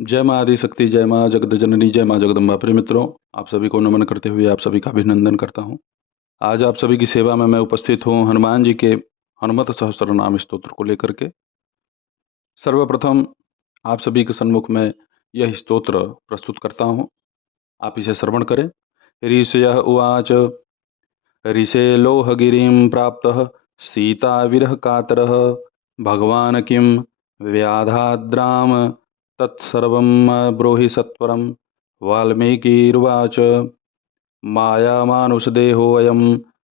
जय माँ आदिशक्ति, जय माँ जगत जननी, जय माँ जगदम्बा। प्रिय मित्रों, आप सभी को नमन करते हुए आप सभी का अभिनंदन करता हूँ। आज आप सभी की सेवा में मैं उपस्थित हूँ हनुमान जी के हनुमत सहस्त्र नाम स्तोत्र को लेकर के। सर्वप्रथम आप सभी के सन्मुख में यह स्तोत्र प्रस्तुत करता हूँ, आप इसे श्रवण करें। ऋषयः उवाच ऋषे लोहगिरिं प्राप्तः सीताविरह कातरः भगवान् किं व्याधाद्राम तत्सर्वं ब्रूहि सत्वरं। वाल्मीकिर्वाच मायामानुषदेहोऽयं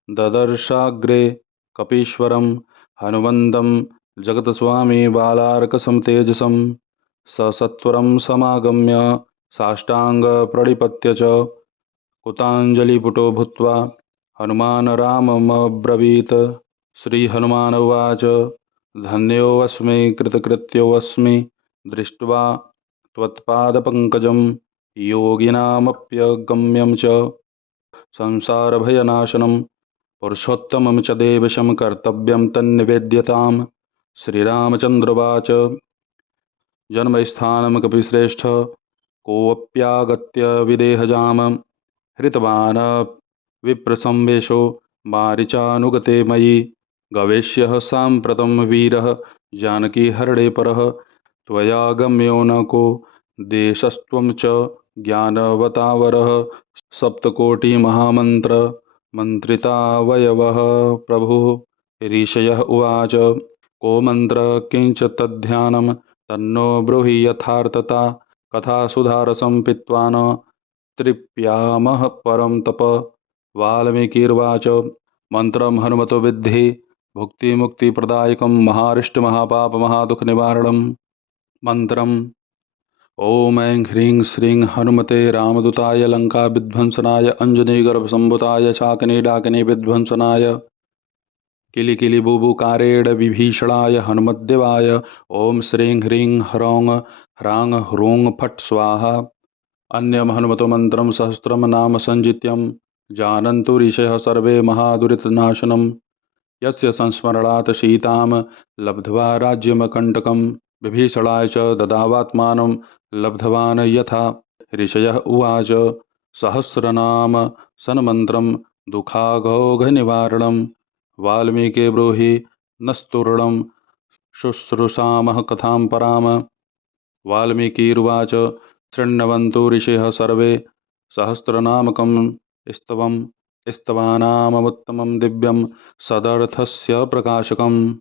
ददर्शाग्रे कपीश्वरं हनुमन्तं जगत्स्वामी बालार्कसंतेजसं। स सत्वरं समागम्य साष्टाङ्गप्रणिपत्य च कृताञ्जलिपुटो भूत्वा हनुमान् राममब्रवीत्। श्रीहनुमान उवाच धन्योऽस्मि कृतकृत्योऽस्मि दृष्ट्वा त्वत्पादपङ्कजं योगिनामप्यगम्यं च संसारभयनाशनं पुरुषोत्तमं च देवशं कर्तव्यं तन्निवेद्यताम्। श्रीरामचन्द्रवाच जन्मस्थानं कपिश्रेष्ठ कोऽप्यागत्य विदेहजाम हृतवान् विप्रसंवेशो मारीचानुगते मयि। गवेष्यः साम्प्रतं वीरः जानकीहरणे परः त्वया गम्यो न को देशस्त्वं च ज्ञानवतावरः। सप्तकोटिमहामन्त्र मन्त्रितावयवः प्रभुः। ऋषयः उवाच को मन्त्र किंच तद्ध्यानं तन्नो ब्रूहि यथार्थता। कथासुधारसं पीत्वा न तृप्यामः परं तप। वाल्मीकिर्वाच मन्त्रं हनुमतो विद्धि भुक्तिमुक्तिप्रदायकं महारिष्टमहापापमहादुःखनिवारणं। मन्त्रम् ॐ ऐं ह्रीं श्रीं हनुमते रामदूताय लङ्काविध्वंसनाय अञ्जनीगर्भसम्भुताय शाकिनी विध्वंसनाय किलिकिलिबुबुकारेण विभीषणाय हनुमद्देवाय ॐ श्रीं ह्रीं ह्रौं ह्रां ह्रूं फट् स्वाहा। अन्यं हनुमतो मन्त्रं सहस्रं नाम संजित्यं जानन्तु ऋषयः सर्वे महादुरितनाशनं। यस्य संस्मरणात् सीतां लब्ध्वा राज्यमकण्टकं विभीषणाय च ददावात्मानं लब्धवान् यथा। ऋषयः उवाच सहस्रनाम सन्मन्त्रं दुःखाघौघनिवारणं। वाल्मीकि ब्रूहि नस्तूर्णं शुश्रूषामः कथां पराम्। वाल्मीकिर्वाच शृण्वन्तु ऋषयः सर्वे सहस्रनामकं स्तवम् स्तवानाममुत्तमं दिव्यं सदर्थस्य प्रकाशकम्।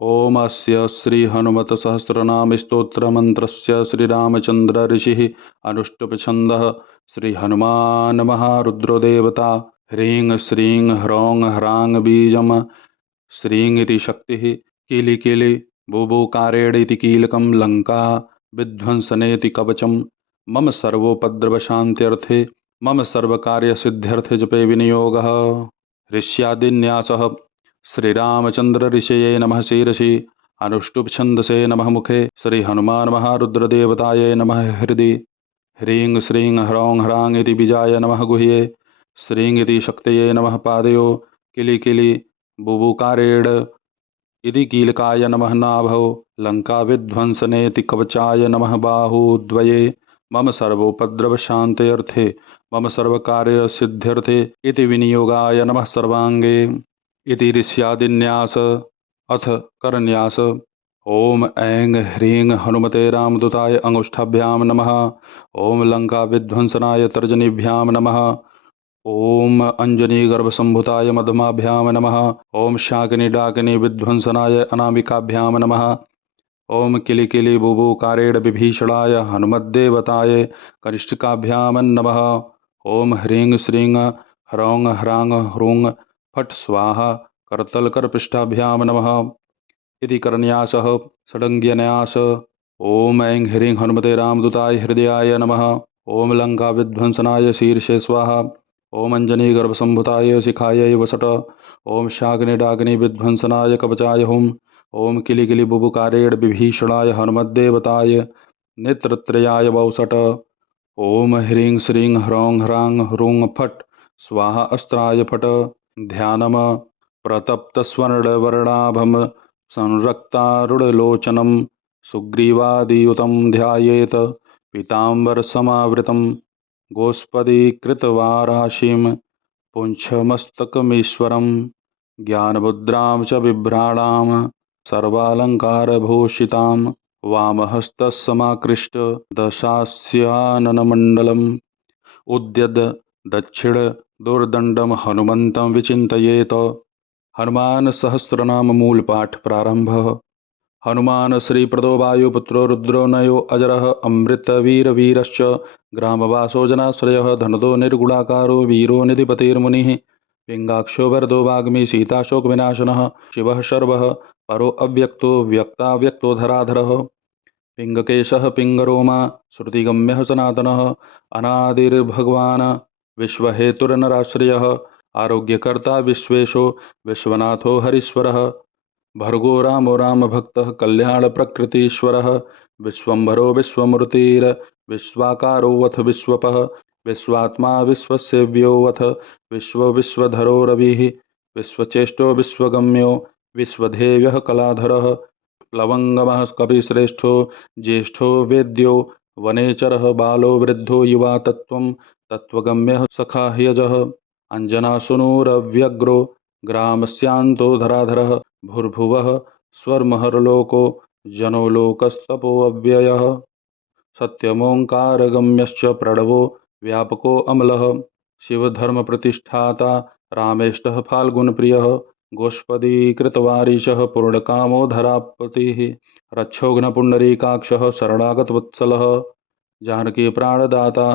ॐ अस्य श्रीहनुमत्सहस्रनामस्तोत्रमन्त्रस्य श्रीरामचन्द्र ऋषिः अनुष्टुप् श्रीहनुमान् महारुद्रदेवता। ह्रीं श्रीं ह्रौं ह्रां बीजं श्रीं इति शक्तिः किलिकिलि बुबुकारेण इति कीलकं लङ्का विध्वंसनेति कवचं। मम सर्वोपद्रवशान्त्यर्थे मम सर्वकार्यसिद्ध्यर्थे जपे विनियोगः। ऋष्यादिन्यासः श्रीरामचन्द्र ऋषये नमः शिरसि अनुष्टुप् छन्दसे नमः मुखे श्रीहनुमान् महारुद्रदेवतायै नमः हृदि। ह्रीं श्रीं ह्रौं ह्रां इति बीजाय नमः गुह्ये श्रीं इति शक्तये नमः पादयो किलिकिलि बुबुकारेण इति कीलकाय नमः नाभौ लङ्काविध्वंसनेति कवचाय नमः बाहुद्वये मम सर्वोपद्रवशान्त्यर्थे मम सर्वकार्यसिद्ध्यर्थे इति विनियोगाय नमः सर्वाङ्गे। इति ऋष्यादिन्यास। अथ करन्यास। ॐ ऐं ह्रीं हनुमते रामदूताय अंगुष्ठाभ्यां नमः। ॐ लङ्काविध्वंसनाय तर्जनीभ्यां नमः। ॐ अञ्जनीगर्भसम्भुताय मध्यमाभ्यां नमः। ॐ शाकिनी विध्वंसनाय अनामिकाभ्यां नमः। ॐ किलिकिलि बुबुकारेण विभीषणाय हनुमद्देवताय कनिष्ठिकाभ्यां नमः। ॐ ह्रीं श्रीं ह्रौं ह्रां ह्रूं फट् स्वाहा करतलकरपृष्ठाभ्यां नमः। इति करन्यासः। षडङ्ग्यन्यास। ॐ ऐं ह्रीं हनुमते रामदूताय हृदयाय नमः। ॐ लङ्काविध्वंसनाय शीर्षे स्वाहा। ॐ अञ्जनीगर्भसम्भुताय शिखायै वसट। ॐ शाकिनी विध्वंसनाय कवचाय हुम्। ॐ किलिकिलि बुबुकारेण विभीषणाय हनुमद्देवताय नेत्रत्रयाय वौसट। ॐ ह्रीं श्रीं ह्रौं ह्रां ह्रूं फट् स्वाहा अस्त्राय फट्। ध्यानम् प्रतप्तस्वर्णवर्णाभं संरक्तारुणलोचनं सुग्रीवादियुतं ध्यायेत्। पीताम्बरसमावृतं गोष्पदीकृतवाराशिं पुंछमस्तकमीश्वरं ज्ञानमुद्रां च बिभ्राणां सर्वालङ्कारभूषितां वामहस्तसमाकृष्ट दशास्याननमण्डलम् उद्यद दक्षिणदुर्दण्डं हनुमन्तं विचिन्तयेत। हनुमान सहस्रनाम मूल पाठ प्रारंभ। हनुमान श्रीप्रदो वायुपुत्रो रुद्रो नयो अजरः अमृतवीरवीरश्च ग्रामवासो जनाश्रयः धनदो निर्गुणाकारो वीरो निधिपतिर्मुनिः पिङ्गाक्षो वरदो वाग्मी सीताशोकविनाशनः शिवः शर्वः परो अव्यक्तो व्यक्ताव्यक्तो धराधरः पिङ्गकेशः पिङ्गरोमा श्रुतिगम्यः सनातनः अनादिर्भगवान् विश्वहेतुर्नराश्रयः आरोग्यकर्ता विश्वेशो विश्वनाथो हरीश्वरः भर्गो रामो रामभक्तः कल्याणप्रकृतीश्वरः विश्वम्भरो विश्वमूर्तिर्विश्वाकारोऽथ विश्वपः विश्वात्मा विश्वसेव्योऽथ विश्वधरो रविः विश्वचेष्टो विश्वगम्यो विश्वधेयः कलाधरः प्लवङ्गमः कविश्रेष्ठो ज्येष्ठो वेद्यो वनेचरः बालो वृद्धो युवा तत्त्वगम्यः सखा ह्यजः अञ्जनासूनुरव्यग्रो ग्रामस्यान्तो धराधरः भूर्भुवः स्वर्महर्लोको जनो लोकस्तपोऽव्ययः सत्यमोङ्कारगम्यश्च प्रणवो व्यापको अमलः शिवधर्मप्रतिष्ठाता रामेष्टः फाल्गुनप्रियः गोष्पदीकृतवारीशः पूर्णकामो धरापतिः रक्षोघ्नपुण्डरीकाक्षः शरणागतवत्सलः जानकी प्राणदाता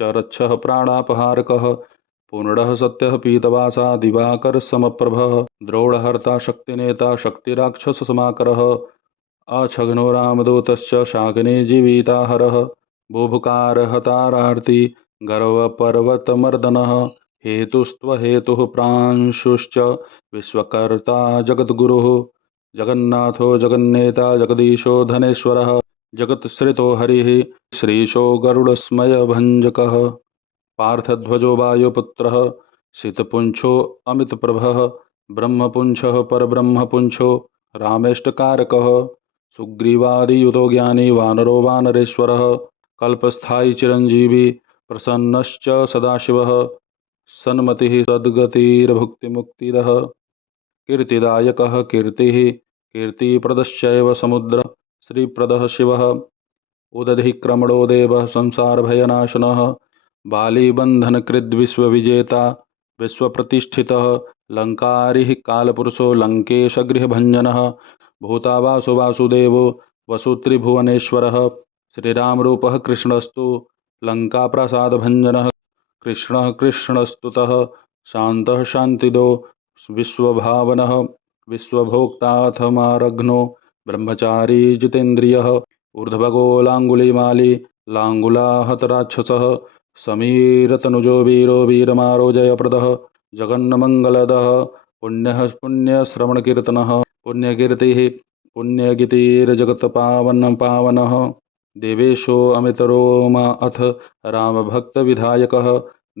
च रक्षः प्राणापहारकः पूर्णः सत्यः पीतवासा दिवाकरसमप्रभः द्रोणहर्ता शक्तिनेता शक्तिराक्षससमाकरः अछघ्नो रामदूतश्च शाकिनी जीविताहरः बुभुकारहतारार्ति गर्वपर्वतमर्दनः हेतुस्त्वहेतुः प्रांशुश्च विश्वकर्ता जगद्गुरुः जगन्नाथो जगन्नेता जगदीशो धनेश्वरः जगत्श्रितो हरिः श्रीशो गरुडस्मयभञ्जकः पार्थध्वजो वायुपुत्रः शीतपुंछो अमितप्रभः ब्रह्मपुंछः परब्रह्मपुंछो रामेष्टकारकः सुग्रीवादियुतो ज्ञानी वानरो वानरेश्वरः कल्पस्थायी चिरञ्जीवी प्रसन्नश्च सदाशिवः सन्मतिः सद्गतिर्भुक्तिमुक्तिदः कीर्तिदायकः कीर्तिः कीर्तिप्रदश्चैव समुद्र श्रीप्रदः शिवः उदधिक्रमणो देवः संसारभयनाशनः बालीबन्धनकृद्विश्वविजेता विश्वप्रतिष्ठितः लङ्कारिः कालपुरुषो लङ्केशगृहभञ्जनः भूतावासो वासुदेवो वसुत्रिभुवनेश्वरः श्रीरामरूपः कृष्णस्तु लङ्काप्रसादभञ्जनः कृष्णः कृष्णस्तुतः शान्तः शान्तिदो विश्वभावनः विश्वभोक्ताथमारघ्नो ब्रह्मचारी जितेन्द्रियः ऊर्ध्वगो लाङ्गुलिमाली लाङ्गुलाहतराक्षसः समीरतनुजो वीरो वीरमारो जयप्रदः जगन्मङ्गलदः पुण्यः पुण्यश्रवणकीर्तनः पुण्यकीर्तिः पुण्यगीतिर्जगत्पावनः देवेशो अमितरोमा अथ रामभक्तविधायकः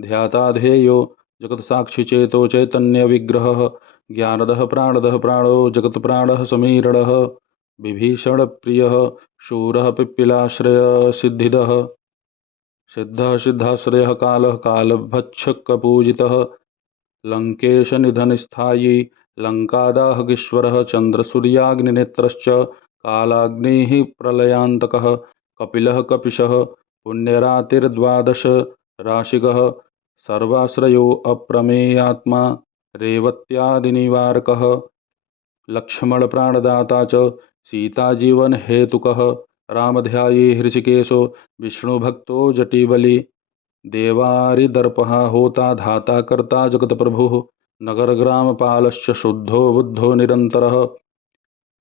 ध्याता ध्येयो जगत्साक्षिचेतो चैतन्यविग्रहः ज्ञानदः प्राणदः प्राणो जगत्प्राणः समीरणः विभीषणप्रियः शूरः पिप्पिलाश्रयसिद्धिदः सिद्धः सिद्धाश्रयः कालः कालभक्षकपूजितः लङ्केशनिधनस्थायी लङ्कादाहगीश्वरः चन्द्रसूर्याग्निनेत्रश्च कालाग्निः प्रलयान्तकः कपिलः कपिशः पुण्यरातिर्द्वादश राशिगः सर्वाश्रयो अप्रमेयात्मा रेवत्यादिनिवारकः लक्ष्मणप्राणदाता च सीताजीवनहेतुकः रामध्यायी हृषिकेशो विष्णुभक्तो जटिबली देवारिदर्पः होता धाता कर्ता जगत्प्रभुः नगरग्रामपालश्च शुद्धो बुद्धो निरन्तरः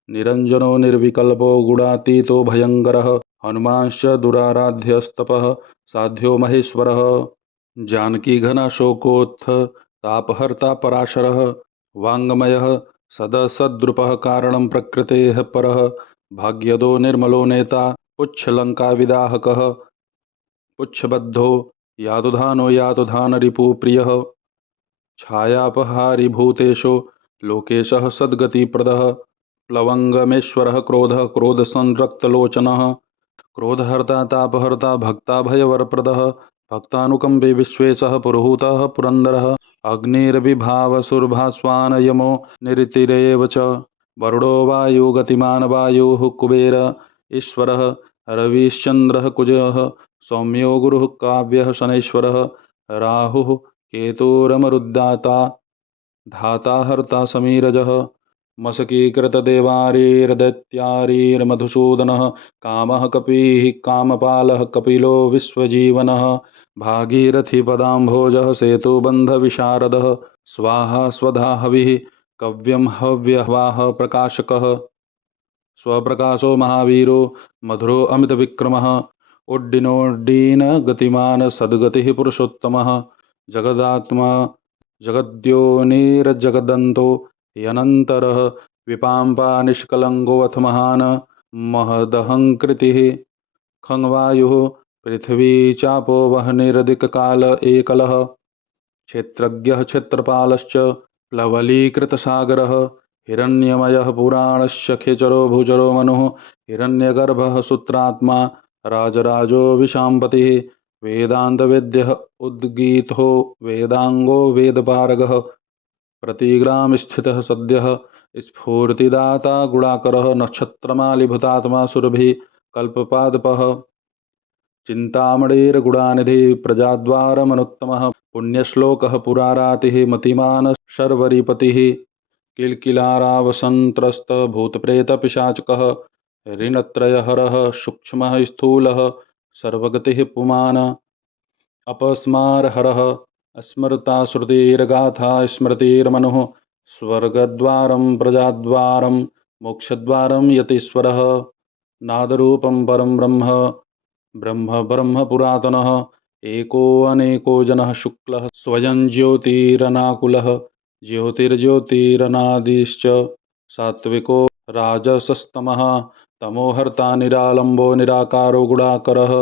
निरञ्जनो निर्विकल्पो गुणातीतो भयङ्करः हनुमांश्च दुराराध्यस्तपः साध्यो महेश्वरः जानकीघनाशोकोत्थ तापहर्ता पराशरः वाङ्मयः सदसद्रुपः कारणं प्रकृतेः परः भाग्यदो निर्मलो नेता पुच्छलङ्काविदाहकः पुच्छबद्धो यातुधानो यातुधानरिपुप्रियः छायापहारी भूतेषु लोकेशः सद्गतिप्रदः प्लवङ्गमेश्वरः क्रोधः क्रोधसंरक्तलोचनः क्रोधहर्ता तापहर्ता भक्ताभयवरप्रदः भक्तानुकम्पी विश्वेशः पुरुहूतः पुरन्दरः अग्निर्विभावसुर्भास्वान् यमो निरतिरेव च वरुणो वायुगतिमान् वायुः कुबेर ईश्वरः रविश्चन्द्रः कुजः सौम्यो गुरुः काव्यः शनैश्वरः राहुः केतुरमरुद्दाता धाता हर्ता समीरजः मशकीकृतदेवारीर्दैत्यारीर्मधुसूदनः कामः कपिः कामपालः कपिलो विश्वजीवनः भागीरथीपदाम्भोजः सेतुबन्धविशारदः स्वाहा स्वधा हविः कव्यं हव्यवाह प्रकाशकः स्वप्रकाशो महावीरो मधुरो अमितविक्रमः उड्डीनोड्डीनगतिमान् सद्गतिः पुरुषोत्तमः जगदात्मा जगद्योनिर्जगदन्तो यनन्तरः विपाम्पा निष्कलङ्कोऽथ महान् महदहङ्कृतिः खङ्वायुः पृथिवी चापो वह्निरधिककाल एकलः क्षेत्रज्ञः क्षेत्रपालश्च प्लवलीकृतसागरः हिरण्यमयः पुराणस्य खेचरो भूचरो मनुः हिरण्यगर्भः सूत्रात्मा राजराजो विशाम्पतिः वेदान्तवेद्यः उद्गीतो वेदाङ्गो वेदपारगः प्रतिग्राम स्थितः सद्यः स्फूर्तिदाता गुणाकरः नक्षत्रमालिभूतात्मा सुरभिः कल्पपादपः चिन्तामणिर्गुणानिधिः प्रजाद्वारमनुत्तमः पुण्यश्लोकः पुरारातिः मतिमान् शर्वरीपतिः किल्किलारावसन्त्रस्तभूतप्रेतपिशाचकः ऋणत्रयहरः सूक्ष्मः स्थूलः सर्वगतिः पुमान् अपस्मारहरः स्मृता श्रुतिर्गाथा स्मृतिर्मनुः स्वर्गद्वारं प्रजाद्वारं मोक्षद्वारं यतीश्वरः नादरूपं परं ब्रह्म ब्रह्म ब्रह्म पुरातनः एको अनेको जनः शुक्लः स्वयं ज्योतिरनाकुलः ज्योतिर्ज्योतिरनादिश्च सात्विको राजसस्तमः तमोहर्ता निरालम्बो निराकारो गुणाकरः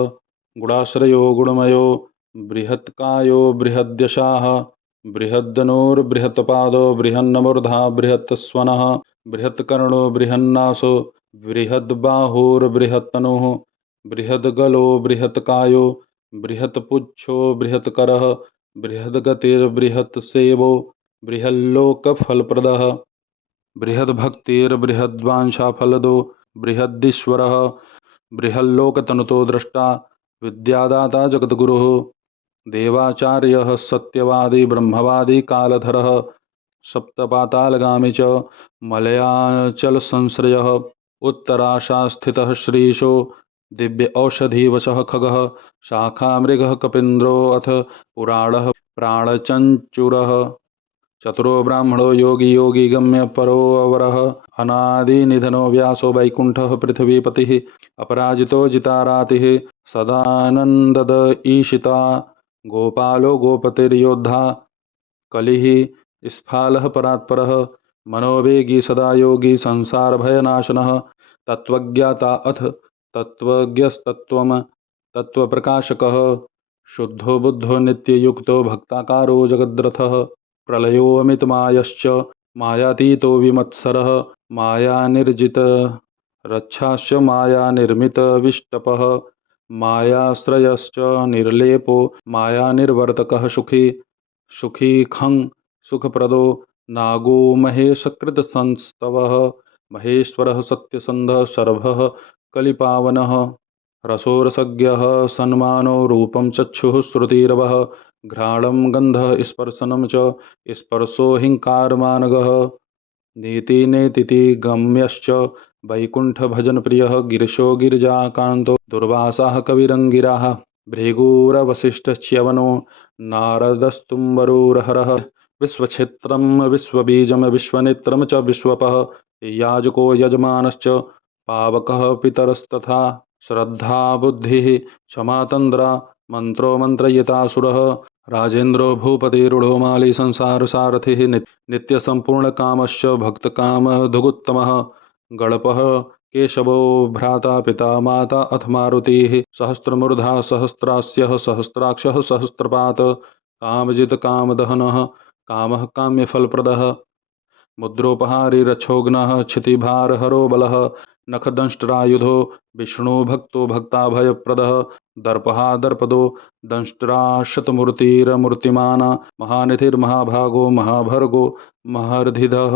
गुणाश्रयो गुणमयो बृहत्कायो बृहद्यशाः बृहद्दनोर्बृहत्पादो बृहन्नमूर्धा बृहत्स्वनः बृहत्कर्णो बृहन्नासो बृहद्बाहुर्बृहत्तनुः बृहद्गलो बृहत्कायो बृहत्पुच्छो बृहत्करः बृहद्गतिर्बृहत्सेवो बृहल्लोकफलप्रदः बृहद्भक्तिर्बृहद्वांशाफलदो बृहदीश्वरः बृहल्लोकतनुतो द्रष्टा विद्यादाता जगद्गुरुः देवाचार्यः सत्यवादी ब्रह्मवादी कालधरः सप्तपातालगामी च मलयाचलसंश्रयः उत्तराशास्थितः श्रीशो दिव्य औषधीवशः खगः शाखामृगः कपीन्द्रो अथ पुराणः प्राणचञ्चुरः चतुरो ब्राह्मणो योगी योगी गम्य परो अवरः अनादिनिधनो व्यासो वैकुण्ठः पृथ्वीपतिः अपराजितो जितारातिः सदानन्दद ईशिता गोपालो गोपतिर्योद्धा कलिः स्फालः परात्परः मनोवेगी सदा योगी संसारभयनाशनः तत्त्वज्ञाता अथ तत्त्वज्ञस्तत्त्वं तत्त्वप्रकाशकः शुद्धो बुद्धो नित्ययुक्तो भक्ताकारो जगद्रथः प्रलयो अमितमायश्च मायातीतो विमत्सरः मायानिर्जित रक्षाश्च मायानिर्मितविष्टपः मायाश्रयश्च निर्लेपो मायानिर्वर्तकः सुखी सुखी खं सुखप्रदो नागो महेशकृतसंस्तवः महेश्वरः सत्यसन्धः सर्वः कलिपावनः रसोरसज्ञः सन्मानो रूपं चक्षुः श्रुतिरवः घ्राणं गन्धः स्पर्शनं च स्पर्शो हिंकारमानगः नीति नेतिति गम्यश्च वैकुण्ठभजनप्रियः गिरिशो गिरिजाकान्तो दुर्वासाः कविरङ्गिराः भृगुरवसिष्ठच्यवनो नारदस्तुम्बरुरहरः विश्वक्षेत्रं विश्वबीजं विश्वनेत्रं च विश्वपः याजको यजमानश्च पावकः पितरस्तथा श्रद्धा बुद्धिः क्षमा तन्द्रा मन्त्रो मन्त्रयितासुरः राजेन्द्रो भूपतिरूढो माली संसारसारथिः नित्यसम्पूर्णकामश्च भक्तकामधुगुत्तमः गणपः केशवो भ्राता पिता माता अथ मारुतिः सहस्रमूर्धा सहस्रास्यः सहस्राक्षः सहस्रपात् कामजित् कामदहनः कामः काम्यफलप्रदः मुद्रोपहारिरक्षोघ्नः क्षितिभारहरो बलः नखदंष्ट्रायुधो विष्णुभक्तो भक्ताभयप्रदः दर्पहा दर्पदो दंष्ट्राशतमूर्तिरमूर्तिमान् महानिधिर्महाभागो महाभर्गो महर्धिदः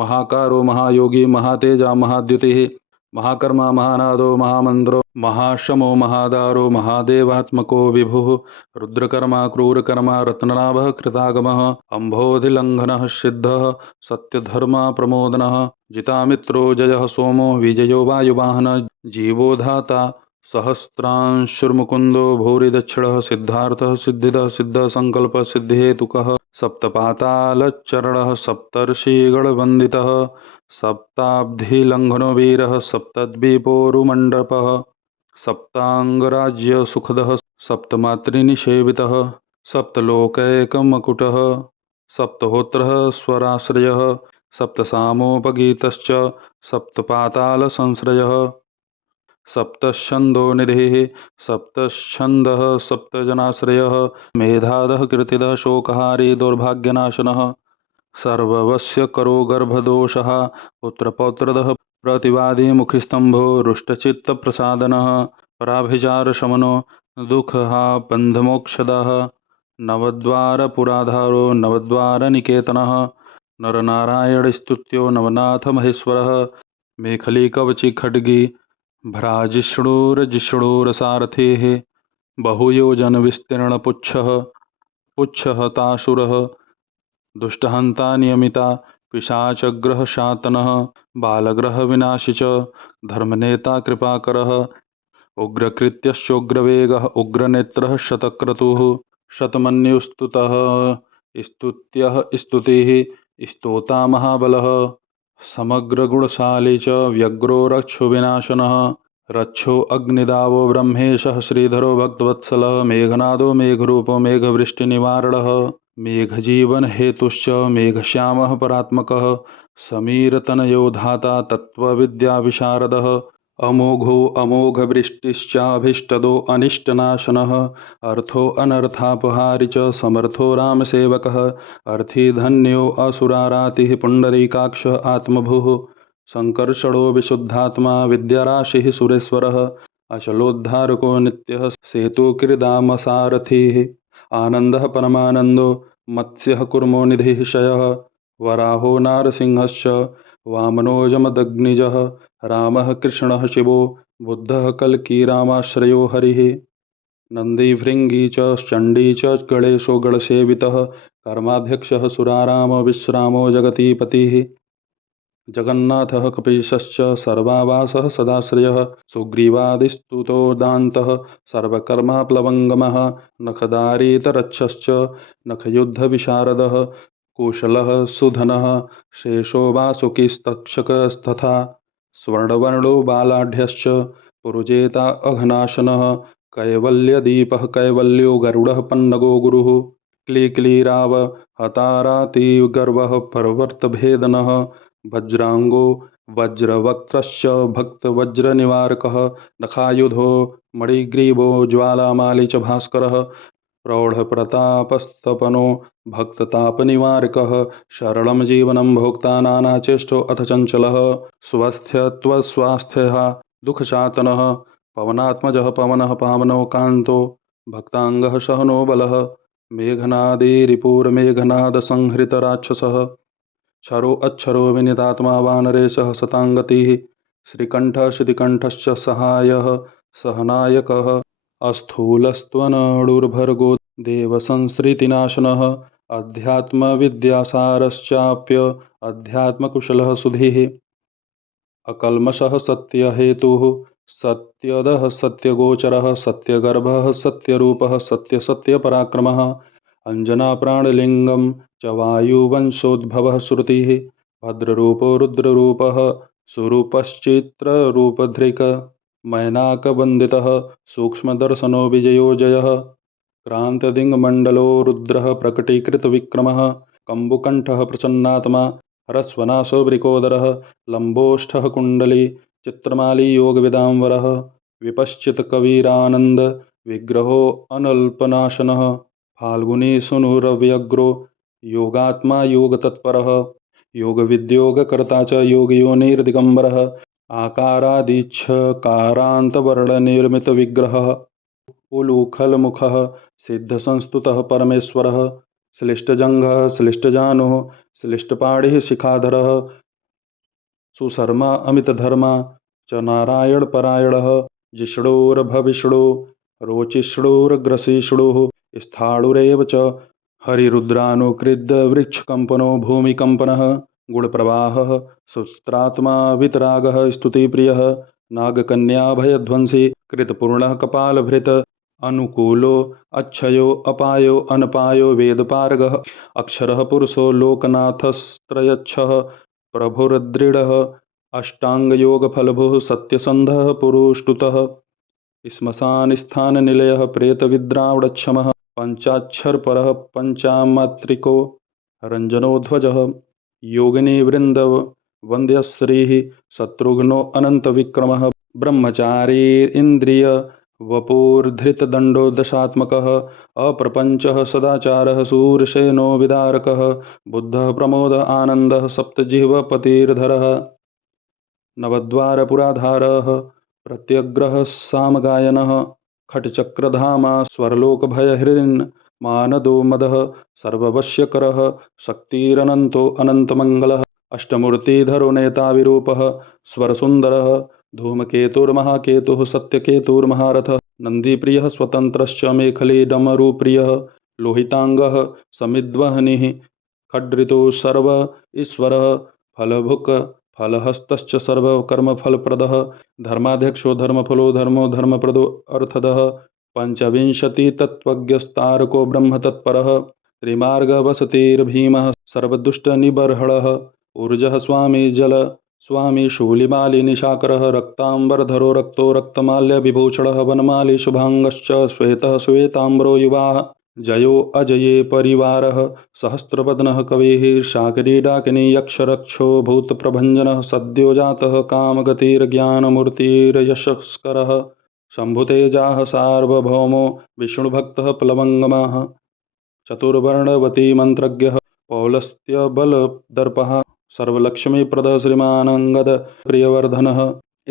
महाकारो महायोगी महातेजा महाद्युतिः महाकर्मा महानादो महामंद्रो महाशमो महादारो महादेवात्मको विभुः रुद्रकर्मा क्रूरकर्मा रत्ननाभः कृतागमः अम्भोधिलङ्घनः सिद्धः सत्यधर्मा प्रमोदनः जितामित्रो जयः सोमो विजयो वायुवाहनः जीवो धाता सहस्रांशुर्मुकुन्दो भूरिदक्षिणः सिद्धार्थः सिद्धिदः सिद्धः संकल्पः सिद्धिहेतुकः सप्तपातालचरणः सप्तर्षिगणवन्दितः सप्ताब्धिलङ्घनो वीरः सप्तद्वीपोरुमण्डपः सप्ताङ्गराज्यसुखदः सप्तमातृनिषेवितः सप्तलोकैकमकुटः सप्तहोत्रः स्वराश्रयः सप्तसामोपगीतश्च सप्तपातालसंश्रयः सप्तछन्दो निधिः सप्तछन्दः सप्तजनाश्रयः मेधादः कीर्तिदः शोकहारी दौर्भाग्यनाशनः सर्ववस्य करो गर्भदोषः पुत्रपौत्रदः प्रतिवादी मुखिस्तंभो रुष्टचित्तप्रसादनः पराभिचारशमनो दुःखहा बन्धमोक्षदः नवद्वारपुराधारो नवद्वारनिकेतनः नरनारायणस्तुत्यो नवनाथमहेश्वरः मेखली खड्गी भ्राजिष्णुरजिष्णुरसारथिः बहुयोजनविस्तीर्णपुच्छः पुच्छहतासुरः दुष्टहन्ता नियमिता पिशाचग्रहशातनः बालग्रहविनाशी च धर्मनेता कृपाकरः उग्रकृत्यश्चोग्रवेगः उग्रनेत्रः शतक्रतुः शतमन्युस्तुतः स्तुत्यः स्तुतिः स्तोता महाबलः समग्रगुणशाली च व्यग्रो रक्षोविनाशनः रक्षो अग्निदावो ब्रह्मेशः श्रीधरो भक्तवत्सलः मेघनादो मेघरूपो मेघवृष्टिनिवारणः मेघजीवनहेतुश्च मेघश्यामः परात्मकः समीरतनयो धाता तत्त्वविद्याविशारदः अमोघो अमोघवृष्टिश्चाभीष्टदो अनिष्टनाशनः अर्थो अनर्थापहारी च समर्थो रामसेवकः अर्थी धन्यो असुरारातिः पुण्डरीकाक्ष आत्मभुः संकर्षणो विशुद्धात्मा विद्याराशिः सुरेश्वरः अचलोद्धारको नित्यः सेतुकृदामसारथिः आनन्दः परमानन्दो मत्स्यः कुर्मो निधिः शयः वराहो नारसिंहश्च वामनो जमदग्निजः रामः कृष्णः शिवो बुद्धः कल्की रामाश्रयो हरिः नन्दी च चण्डी च गणेशो गणसेवितः कर्माध्यक्षः सुराराम विश्रामो जगतीपतिः जगन्नाथः कपीशश्च सर्वावासः सदाश्रयः सुग्रीवादिस्तुतो दान्तः सर्वकर्माप्लवङ्गमः नखदारीतरक्षश्च नखयुद्धविशारदः कुशलः सुधनः शेषो वासुकिस्तक्षकस्तथा स्वर्णवर्णो बालाढ्यश्च पुरुजेता अघनाशनः कैवल्यदीपः कैवल्यो गरुडः पन्नगो गुरुः क्लीक्लीराव हतारातिगर्वः पर्वतभेदनः वज्रांगो वज्रवक्त्रश्च भक्तवज्रनिवारकः नखायुधो मणिग्रीवो ज्वालामाली च भास्करः प्रौढप्रतापस्तपनो भक्ततापनिवारकः शरणं जीवनं भोक्ता नानाचेष्टो अथ चञ्चलः स्वस्थ्यत्वस्वास्थ्यः दुःखशातनः पवनात्मजः पवनः पावनो कान्तो भक्ताङ्गः सहनो बलः मेघनादेरिपुरमेघनादसंहृतराक्षसः क्षरो अक्षरो विनितात्मा वानरेशः शताङ्गतिः श्रीकण्ठः श्रीकण्ठश्च सहायः सहनायकः अस्थूलस्त्वनडुर्भर्गो देवसंसृतिनाशनः अध्यात्मविद्यासारश्चाप्य अध्यात्मकुशलः सुधीः अकल्मषः सत्यहेतुः सत्यदः सत्यगोचरः सत्यगर्भः सत्यरूपः सत्यसत्यपराक्रमः अञ्जनाप्राणलिङ्गं च वायुवंशोद्भवः श्रुतिः भद्ररूपो रुद्ररूपः सुरूपश्चित्ररूपधृक् मैनाकवन्दितः सूक्ष्मदर्शनो विजयो जयः क्रान्तदिङ्मण्डलो रुद्रः प्रकटीकृतविक्रमः कम्बुकण्ठः प्रसन्नात्मा ह्रस्वनाशो वृकोदरः लम्बोष्ठः कुण्डली चित्रमाली योगविदाम्बरः विपश्चितकविरानन्द विग्रहो अनल्पनाशनः फाल्गुनी सुनुरव्यग्रो योगात्मा योगतत्परः योगविद्योगकर्ता च योगियोनिर्दिगम्बरः आकारादिच्छकारान्तवर्णनिर्मितविग्रहः उलूखलमुखः सिद्धसंस्तुतः परमेश्वरः श्लिष्टजङ्घः श्लिष्टजानुः श्लिष्टपाणिः शिखाधरः सुशर्मा अमितधर्मा च नारायणपरायणः जिष्णुरभविष्णु रोचिष्णुरग्रसिष्णुः स्थाणुरेव च हरिरुद्रानुकृद्वृक्षकम्पनो भूमिकम्पनः गुणप्रवाहः सुत्रात्मा वितरागः स्तुतिप्रियः नागकन्याभयध्वंसी कृतपूर्णः कपालभृत् अनुकूलो अच्छयो अपायो अनपायो वेदपारगः अक्षरः पुरुषो लोकनाथस्त्रयच्छः प्रभुर्दृढः अष्टाङ्गयोगफलभुः सत्यसन्धः पुरुष्टुतः श्मशानस्थाननिलयः प्रेतविद्रावणक्षमः पञ्चाक्षरपरः पञ्चामात्रिको रञ्जनोध्वजः योगिनीवृन्दवन्द्यश्रीः शत्रुघ्नो अनन्तविक्रमः ब्रह्मचारी इन्द्रियवपुर्धृतदण्डो दशात्मकः अप्रपञ्चः सदाचारः शूरसेनो विदारकः बुद्धः प्रमोद आनन्दः सप्तजिह्वपतिर्धरः नवद्वारपुराधारः प्रत्यग्रः सामगायनः खट्चक्रधामा स्वरलोकभयहृन् मानदो मदः सर्ववश्यकरः शक्तिरनन्तो अनन्तमङ्गलः अष्टमूर्तिधरो नेताविरूपः स्वरसुन्दरः धूमकेतुर्महाकेतुः सत्यकेतुर्महारथः नन्दीप्रियः स्वतन्त्रश्च मेखलीडमरुप्रियः लोहिताङ्गः समिद्वहनिः खड्ऋतो सर्व ईश्वरः फलभुक् फलहस्तश्च सर्वकर्मफलप्रदः धर्माध्यक्षो धर्मफलो धर्मो धर्मप्रदो अर्थदः पञ्चविंशतितत्त्वज्ञस्तारको ब्रह्मतत्परः त्रिमार्गवसतिर्भीमः सर्वदुष्टनिबर्हणः ऊर्जः स्वामी जल स्वामी शूलिमालिनिशाकरः रक्ताम्बरधरो रक्तो रक्तमाल्यविभूषणः वनमाली शुभाङ्गश्च श्वेतः श्वेताम्बरो युवाः जयो अजये परिवारः सहस्रवदनः कविः शाकिनीडाकिनी यक्षरक्षो भूतप्रभञ्जनः सद्यो जातः कामगतिर्ज्ञानमूर्तिर्यशस्करः शम्भुतेजाः सार्वभौमो विष्णुभक्तः प्लवङ्गमः चतुर्वर्णवती मन्त्रज्ञः पौलस्त्यबलदर्पः सर्वलक्ष्मीप्रदः श्रीमानङ्गद प्रियवर्धनः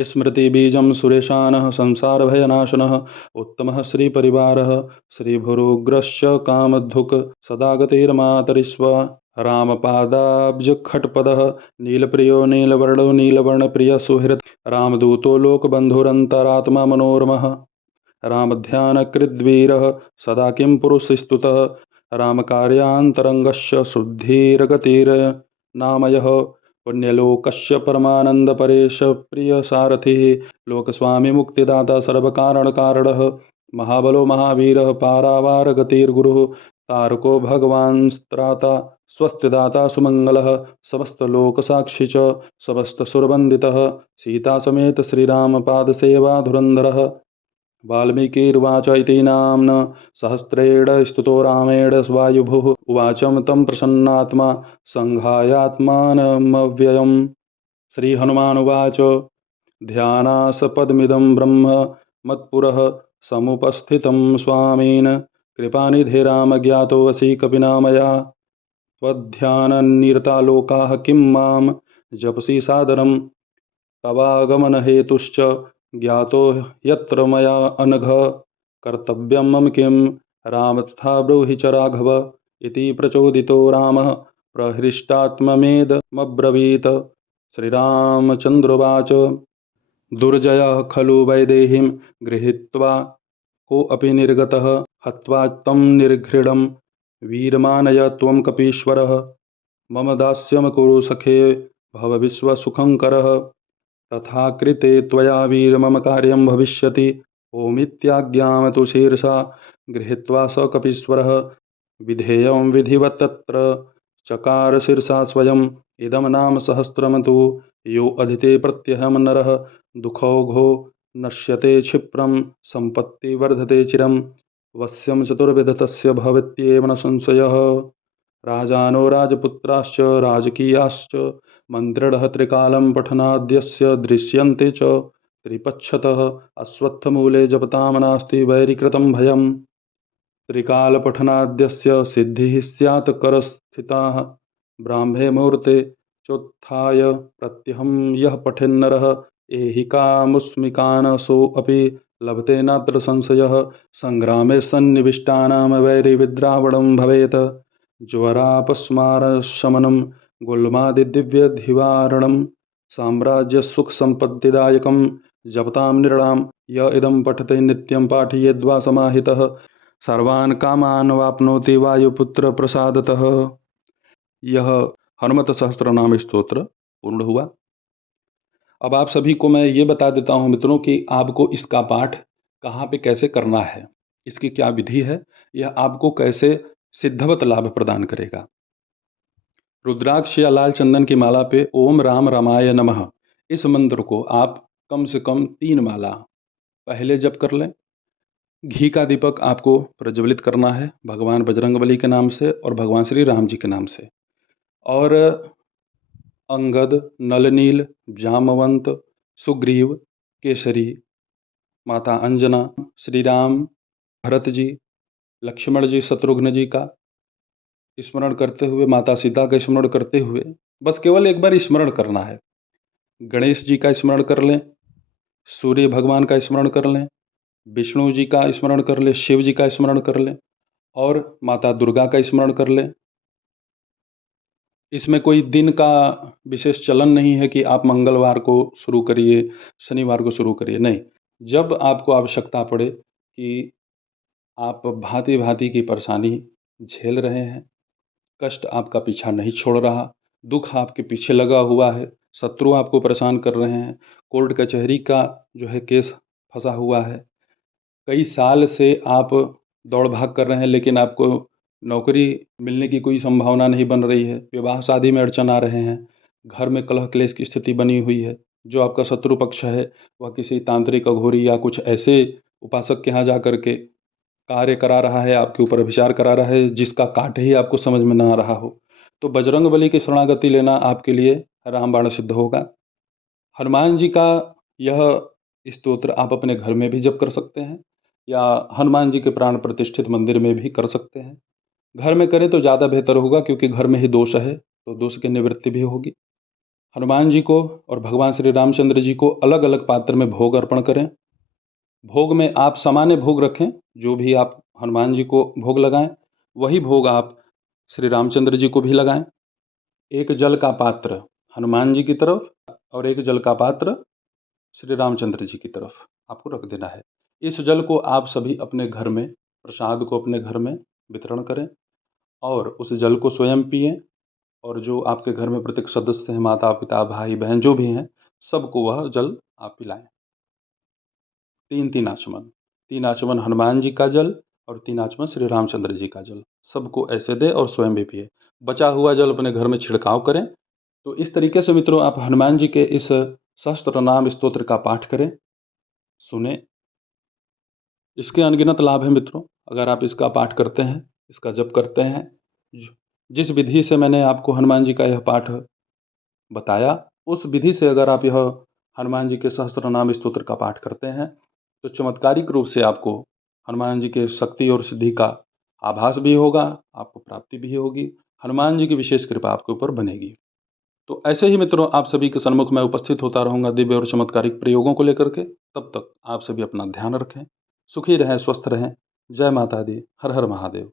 स्मृतिबीजं सुरेशानः संसारभयनाशनः उत्तमः श्रीपरिवारः श्रीभुरुग्रश्च कामधुक् सदागतिर्मातरिष्व रामपादाब्जखट्पदः नीलप्रियो नीलवर्णो नीलवर्णप्रियः सुहृत् रामदूतो लोकबन्धुरन्तरात्मा मनोरमः रामध्यानकृद्वीरः सदा किं पुरुषस्तुतः रामकार्यान्तरङ्गस्य शुद्धिर्गतिर्नामयः पुण्यलोकस्य परमानन्दपरेशप्रियसारथिः लोकस्वामी मुक्तिदाता सर्वकारणकारणः महाबलो महावीरः पारावारगतिर्गुरुः तारको भगवान्स्त्राता स्वस्तिदाता सुमङ्गलः समस्तलोकसाक्षी च समस्तसुरवन्दितः सीतासमेत श्रीरामपादसेवाधुरन्धरः वाल्मीकिर्वाच इति नाम्ना सहस्रेण स्तुतो रामेण वायुभुः उवाचं तं प्रसन्नात्मा सङ्घायात्मानमव्ययम् श्रीहनुमानुवाच ध्यानासपदमिदं ब्रह्म मत्पुरः समुपस्थितं स्वामिन् कृपानिधे राम ज्ञातोऽसि कपिना मया त्वध्याननिरता लोकाः किं मां जपसि सादरं तवागमनहेतुश्च ज्ञातो यत्र मया अनघ कर्तव्यं मम किं राम तथा ब्रूहि च राघव इति प्रचोदितो रामः प्रहृष्टात्ममेदमब्रवीत् श्रीरामचन्द्रोवाच दुर्जयः खलु वैदेहीं गृहीत्वा कोऽपि निर्गतः हत्वा तं निर्घृणं वीरमानय त्वं कपीश्वरः मम दास्यं कुरु सखे भव विश्वसुखङ्करः तथा कृते त्वया वीर मम कार्यं भविष्यति ओमित्याज्ञां तु शीर्षा गृहीत्वा स कपीश्वरः विधेयं विधिवत् तत्र चकार शीर्षा स्वयम् इदं नाम सहस्रं तु यो अधिते प्रत्यहं नरः दुःखौघो नश्यते क्षिप्रं सम्पत्तिवर्धते चिरं वश्यं चतुर्विधतस्य भवत्येव न संशयः राजानो राजपुत्राश्च राजकीयाश्च मन्त्रिणः त्रिकालं पठनाद्यस्य दृश्यन्ते च त्रिपक्षतः अश्वत्थमूले जपतां नास्ति वैरीकृतं भयम् त्रिकालपठनाद्यस्य सिद्धिः स्यात् करस्थिताः ब्राह्मे मुहूर्ते चोत्थाय प्रत्यहं यः पठेन्नरः एहिकामुष्मिकानसोऽपि लभते नात्र संशयः संग्रामे सन्निविष्टानां वैरिविद्रावणं भवेत् ज्वरापस्मारशमनं गुल्मादिदिव्यधिवारणं साम्राज्यसुखसम्पत्तिदायकं जपतां नृणां य इदं पठते नित्यं पाठयेद्वा समाहितः सर्वान् कामान् वाप्नोति वायुपुत्रप्रसादतः। यह हनुमत सहस्त्रनाम स्तोत्र पूर्ण हुआ। अब आप सभी को मैं ये बता देता हूँ मित्रों कि आपको इसका पाठ कहाँ पे कैसे करना है, इसकी क्या विधि है, यह आपको कैसे सिद्धवत लाभ प्रदान करेगा। रुद्राक्ष या लाल चंदन की माला पे ओम राम रामाय नमः इस मंत्र को आप कम से कम 3 माला पहले जप कर लें। घी का दीपक आपको प्रज्वलित करना है भगवान बजरंगबली के नाम से और भगवान श्री राम जी के नाम से। और अंगद, नलनील, जामवंत, सुग्रीव, केसरी, माता अंजना, श्री राम, भरत जी, लक्ष्मण जी, शत्रुघ्न जी का स्मरण करते हुए, माता सीता का स्मरण करते हुए बस केवल एक बार स्मरण करना है। गणेश जी का स्मरण कर लें, सूर्य भगवान का स्मरण कर लें, विष्णु जी का स्मरण कर लें, शिव जी का स्मरण कर लें और माता दुर्गा का स्मरण कर लें। इसमें कोई दिन का विशेष चलन नहीं है कि आप मंगलवार को शुरू करिए, शनिवार को शुरू करिए, नहीं। जब आपको आवश्यकता पड़े कि आप भांति-भांति की परेशानी झेल रहे हैं, कष्ट आपका पीछा नहीं छोड़ रहा, दुख आपके पीछे लगा हुआ है, शत्रु आपको परेशान कर रहे हैं, कोर्ट कचहरी का जो है केस फँसा हुआ है, कई साल से आप दौड़ भाग कर रहे हैं लेकिन आपको नौकरी मिलने की कोई संभावना नहीं बन रही है, विवाह शादी में अड़चन आ रहे हैं, घर में कलह क्लेश की स्थिति बनी हुई है, जो आपका शत्रु पक्ष है वह किसी तांत्रिक अघोरी या कुछ ऐसे उपासक के यहाँ जा कर के कार्य करा रहा है, आपके ऊपर विचार करा रहा है जिसका काट ही आपको समझ में ना आ रहा हो, तो बजरंग बली की शरणागति लेना आपके लिए रामबाण सिद्ध होगा। हनुमान जी का यह स्तोत्र आप अपने घर में भी जप कर सकते हैं या हनुमान जी के प्राण प्रतिष्ठित मंदिर में भी कर सकते हैं। घर में करें तो ज़्यादा बेहतर होगा क्योंकि घर में ही दोष है, तो दोष की निवृत्ति भी होगी। हनुमान जी को और भगवान श्री रामचंद्र जी को अलग अलग पात्र में भोग अर्पण करें। भोग में आप सामान्य भोग रखें, जो भी आप हनुमान जी को भोग लगाएं वही भोग आप श्री रामचंद्र जी को भी लगाएं। एक जल का पात्र हनुमान जी की तरफ और एक जल का पात्र श्री रामचंद्र जी की तरफ आपको रख देना है। इस जल को आप सभी अपने घर में, प्रसाद को अपने घर में वितरण करें और उस जल को स्वयं पिएं और जो आपके घर में प्रत्येक सदस्य हैं, माता पिता भाई बहन जो भी हैं, सबको वह जल आप पिलाएं। 3-3 आचमन, 3 आचमन हनुमान जी का जल और 3 आचमन श्री रामचंद्र जी का जल, सबको ऐसे दें और स्वयं भी पिए। बचा हुआ जल अपने घर में छिड़काव करें। तो इस तरीके से मित्रों आप हनुमान जी के इस सहस्त्र नाम स्तोत्र का पाठ करें, सुने। इसके अनगिनत लाभ हैं मित्रों, अगर आप इसका पाठ करते हैं, इसका जप करते हैं। जिस विधि से मैंने आपको हनुमान जी का यह पाठ बताया, उस विधि से अगर आप यह हनुमान जी के सहस्त्र नाम स्तोत्र का पाठ करते हैं, तो चमत्कारिक रूप से आपको हनुमान जी के शक्ति और सिद्धि का आभास भी होगा, आपको प्राप्ति भी होगी, हनुमान जी की विशेष कृपा आपके ऊपर बनेगी। तो ऐसे ही मित्रों आप सभी के सन्मुख मैं उपस्थित होता रहूँगा दिव्य और चमत्कारिक प्रयोगों को लेकर के। तब तक आप सभी अपना ध्यान रखें, सुखी रहें, स्वस्थ रहें। जय माता दी, हर हर महादेव।